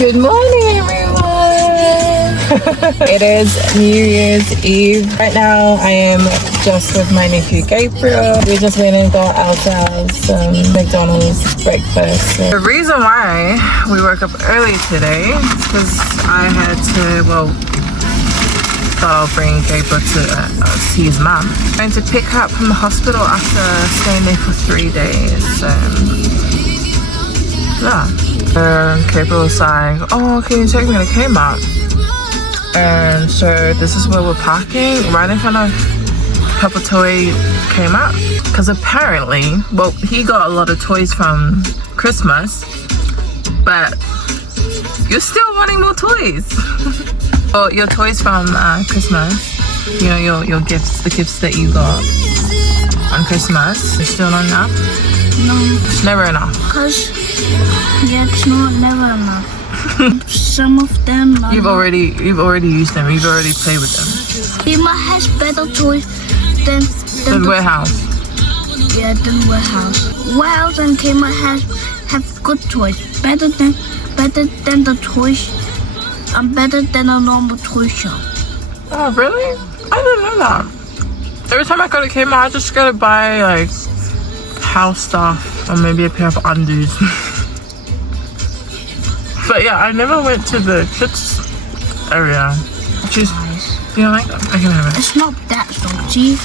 Good morning, everyone. It is New Year's Eve. Right now, I am just with my nephew Gabriel. We just went and got ourselves some McDonald's breakfast. The reason why we woke up early today is because I had to, thought I'll bring Gabriel to see his mum. I'm going to pick her up from the hospital after staying there for 3 days. Gabriel was like, oh, can you take me to Kmart? And so this is where we're parking, right in front of Papa Toy Kmart. Because apparently, he got a lot of toys from Christmas, but you're still wanting more toys. Or your toys from Christmas, you know, your gifts, the gifts that you got on Christmas. It's still not enough? No. It's never enough. Because, it's not never enough. Some of them You've already used them, you've already played with them. Kmart has better toys than the warehouse. Yeah, than warehouse. Warehouse and Kmart have good toys. Better than the toys. I'm better than a normal toy shop. Oh, really? I didn't know that. Every time I go to Kmart, I just gotta buy like house stuff or maybe a pair of undies. But yeah, I never went to the kids area. Which is nice. Do you like that? I can have it. It's not that salty.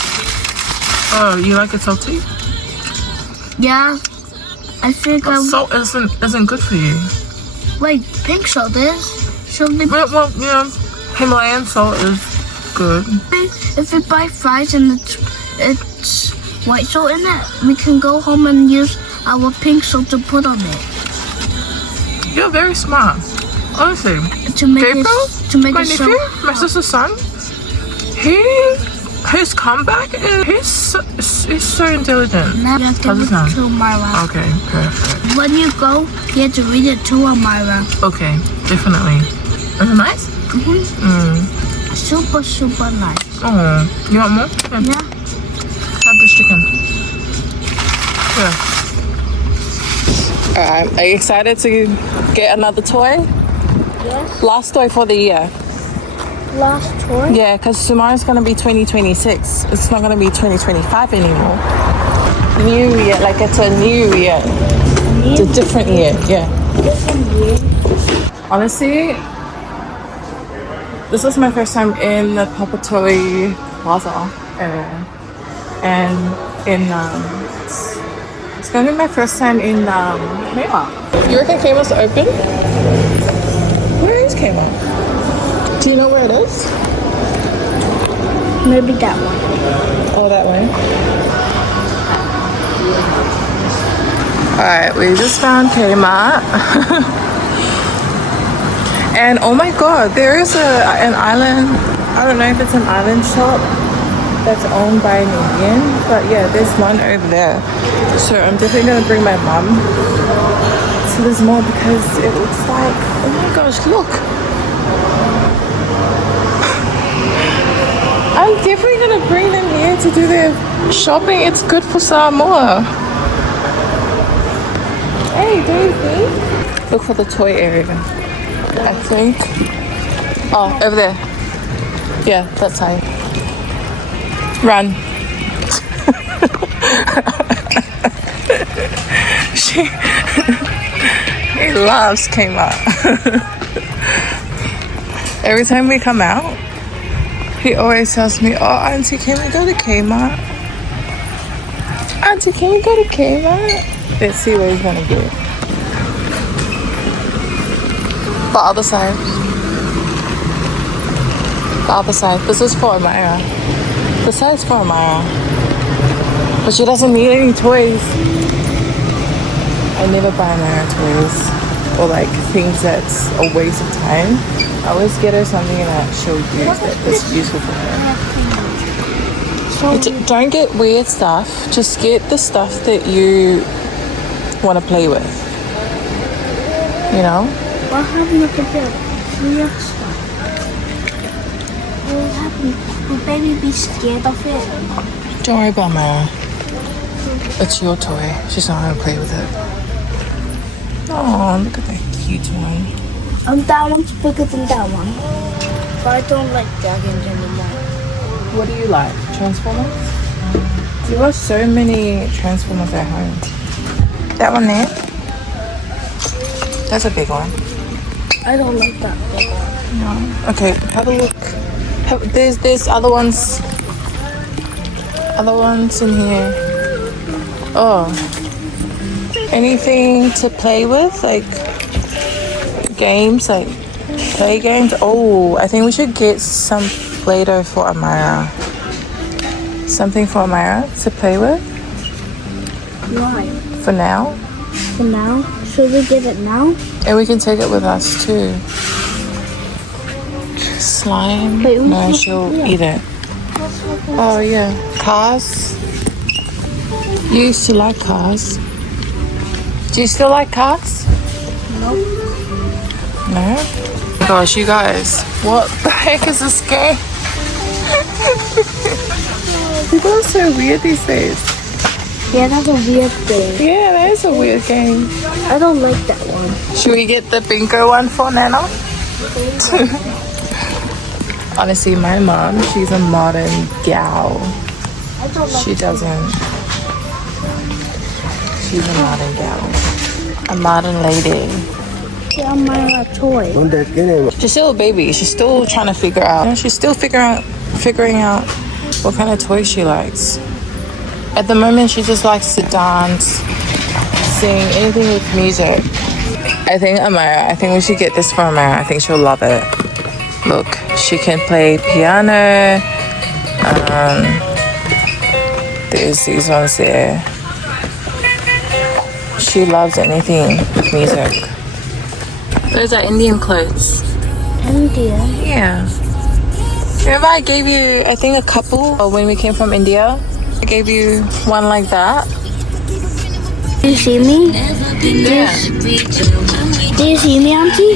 Oh, you like it salty? Yeah, I think salt isn't good for you. Wait, pink salt is. Well, yeah, Himalayan salt is good. If we buy fries and it's white salt in it, we can go home and use our pink salt to put on it. You're very smart, honestly. Gabriel, my nephew, my sister's son, his comeback is he's so intelligent. Now you have to read it to Amayra. Okay, perfect. When you go, you have to read it to Amayra. Okay, definitely. Is it nice? Super, super nice. Oh, you want more? Yeah. Have this chicken. Yeah. Alright, are you excited to get another toy? Yes. Last toy for the year. Last toy? Yeah, because tomorrow's going to be 2026. It's not going to be 2025 anymore. New year, like it's a new year. It's a different year, yeah. Different year. Honestly, this was my first time in the Papa Toy Plaza area. And it's going to be my first time in Kmart. You reckon Kmart's open? Where is Kmart? Do you know where it is? Maybe that one. Oh, that way. Alright, we just found Kmart. And oh my god, there is an island. I don't know if it's an island shop that's owned by an Indian, but yeah, there's one over there. So I'm definitely gonna bring my mom to this mall because it looks like, oh my gosh, look. I'm definitely gonna bring them here to do their shopping. It's good for Samoa. Hey, do you think? Look for the toy area, I think. Oh, over there. Yeah, that side. Run. He loves Kmart. Every time we come out, he always tells me, oh, Auntie, can we go to Kmart? Auntie, can we go to Kmart? Let's see what he's gonna do. The other side. The other side. This is for Amayra. This side's for Amayra. But she doesn't need any toys. I never buy Amayra toys. Or like things that's a waste of time. I always get her something that she'll use that's useful for her. Don't get weird stuff. Just get the stuff that you want to play with. You know? What happened with the weird stuff? What happened? Will baby be scared of it? Don't worry about Mara. It's your toy. She's not going to play with it. Oh, look at that cute one. That one's bigger than that one. But I don't like dragons anymore. What do you like? Transformers? You got so many Transformers at home. That one there? That's a big one. I don't like that big one. No. Okay, have a look. There's other ones. Other ones in here. Oh. Anything to play with? Like games? Like play games? Oh, I think we should get some Play-Doh for Amayra. Something for Amayra to play with? Why? For now? For now? Should we get it now? And we can take it with us too. Slime? Wait, No, she'll eat it. Oh yeah. Cars? You used to like cars. Do you still like cars? Nope. No? Oh my gosh, you guys. What the heck is this game? People are so weird these days. Yeah, that's a weird thing. Yeah, that is a weird game. I don't like that one. Should we get the bingo one for Nana? Honestly, my mom, she's a modern gal. I don't like She doesn't. She's a modern gal. A modern lady. the Amayra toy. She's still a baby. She's still trying to figure out. She's still figuring out what kind of toy she likes. At the moment, she just likes to dance, sing, anything with music. I think we should get this for Amayra. I think she'll love it. Look, she can play piano. There's these ones there. She loves anything with music. Those are Indian clothes. India. Yeah. Remember I gave you, I think, a couple when we came from India? I gave you one like that. Do you see me? Yeah. Do you see me, Auntie?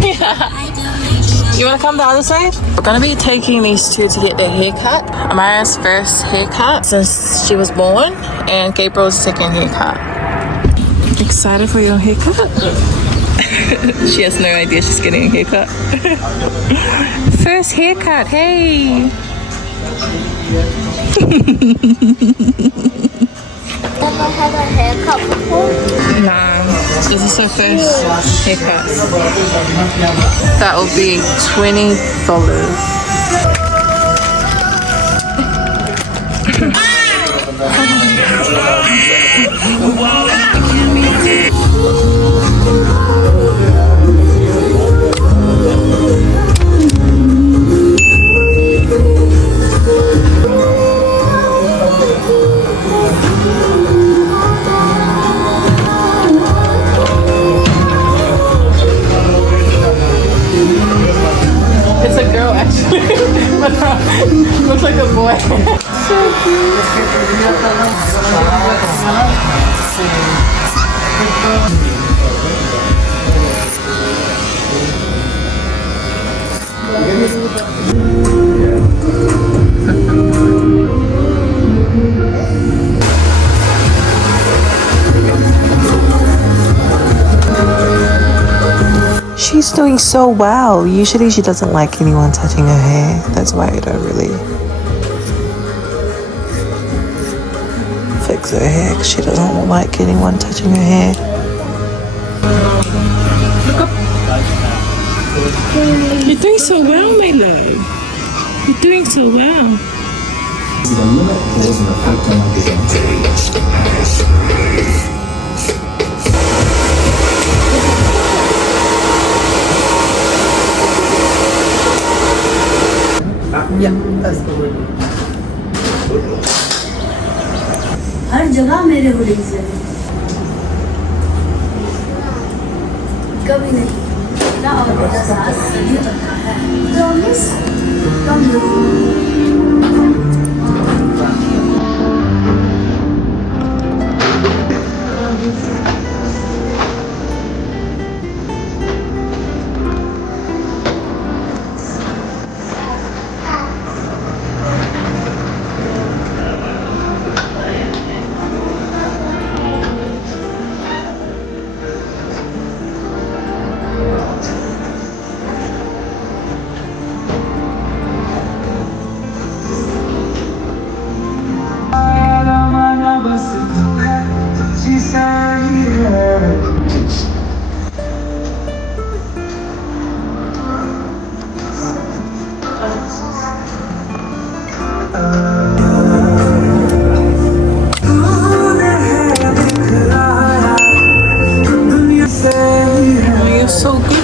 You want to come the other side? We're going to be taking these two to get their haircut. Amayra's first haircut since she was born, and Gabriel's second haircut. Excited for your haircut? She has no idea she's getting a haircut. First haircut, hey! Never had a haircut before? Nah, this is her first haircut. That will be $20. It's a girl actually, but looks like a boy. So cute. She's doing so well. Usually she doesn't like anyone touching her hair. That's why I don't really fix her hair, 'cause she doesn't like anyone touching her hair. Look up. You're doing so well, my love. You're doing so well. हर जगह मेरे hoardings लगे कभी नहीं ना और मेरा साथ ये बनता है promise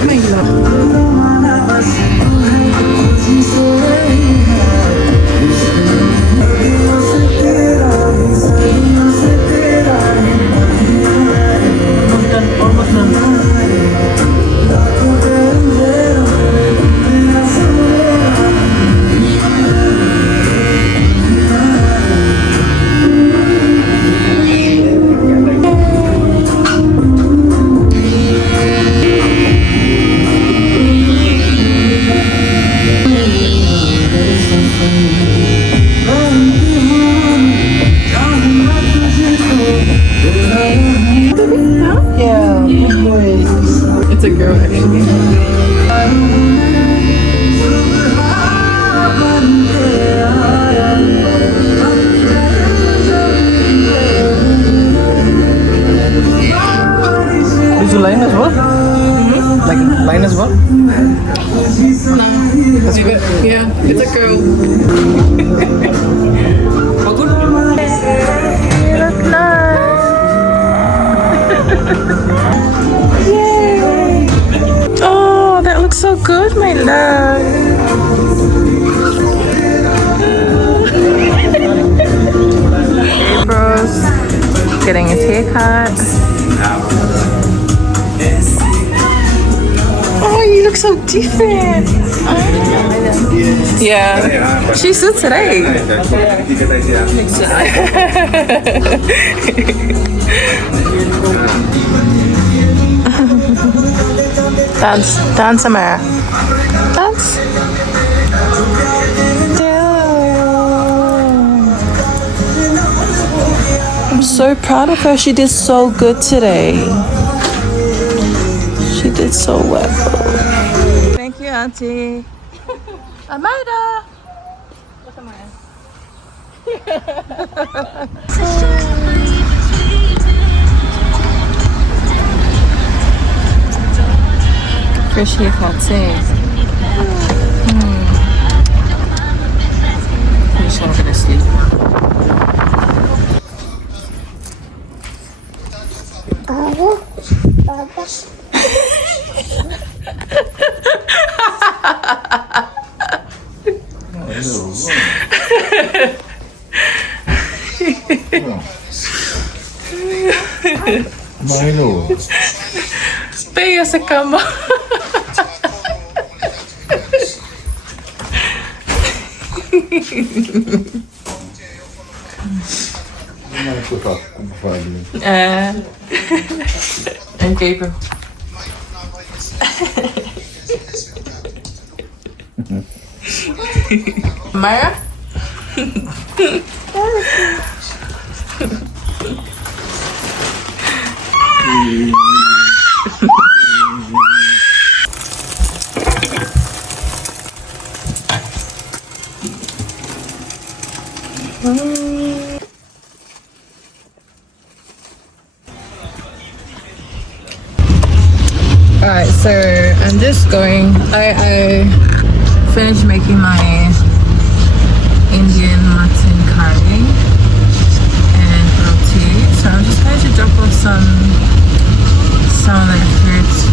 my love. Almost done. Yeah. It's a girl actually. Did you line as well? Like line as well? No. Yeah, it's a girl. All good? You look nice. Yay. Oh, that looks so good, my love. April's getting his haircut. Oh, you look so different. Yeah, she's so today. Dance, dance, Amayra. Dance. I'm so proud of her. She did so good today. She did so well. Thank you, Auntie. Amayra. Look, Amayra. Fresh haircut too. I'm just gonna sleep now. Milo. Pega sa cama. And Gabriel. Amayra? Alright, so I'm just going. I finished making my Indian mutton curry and roti. So I'm just going to drop off some of that food to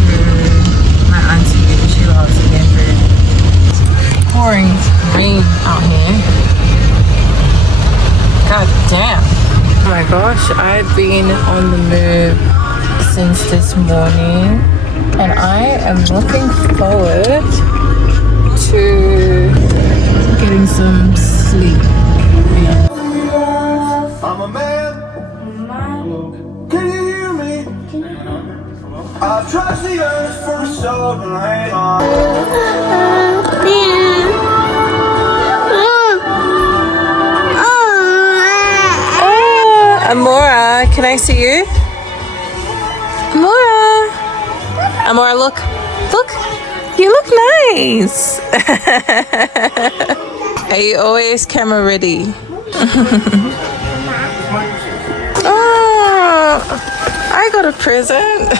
my auntie. She loves Indian food. Pouring rain out here. God damn. Oh my gosh, I've been on the move since this morning. And I am looking forward to getting some sleep. I'm a man. Can you hear me? I've trashed the earth for so long. Amora, can I see you? Amora. Amora, look. Look. You look nice. Are you always camera ready? Oh, I got a present.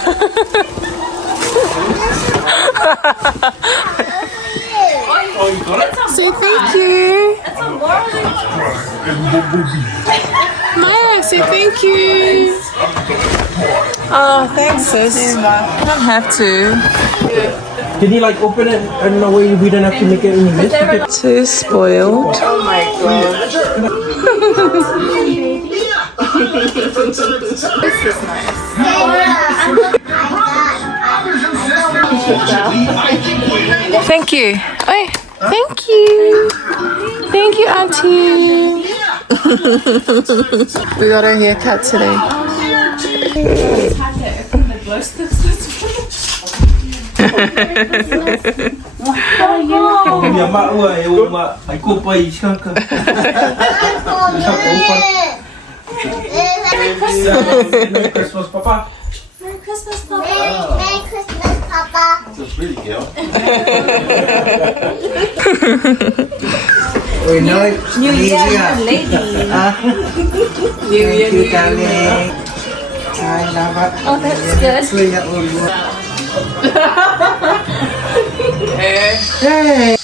Say thank you. Maya, say thank you. Oh, thanks, sis. You don't have to. Can you like open it in a way we don't have to make it any mess? Too spoiled. Oh my god. This is nice. Thank you. Oi, thank you. Thank you, Auntie. We got our hair cut today. Ya mak ua, ya mak. Aku pai sekarang. Merry Christmas, Papa. Merry Christmas, Papa. Merry Christmas, Papa. That's really cute. We know it. New Year, lady. New Year, New Year. I love it. Oh, that's good. Hey.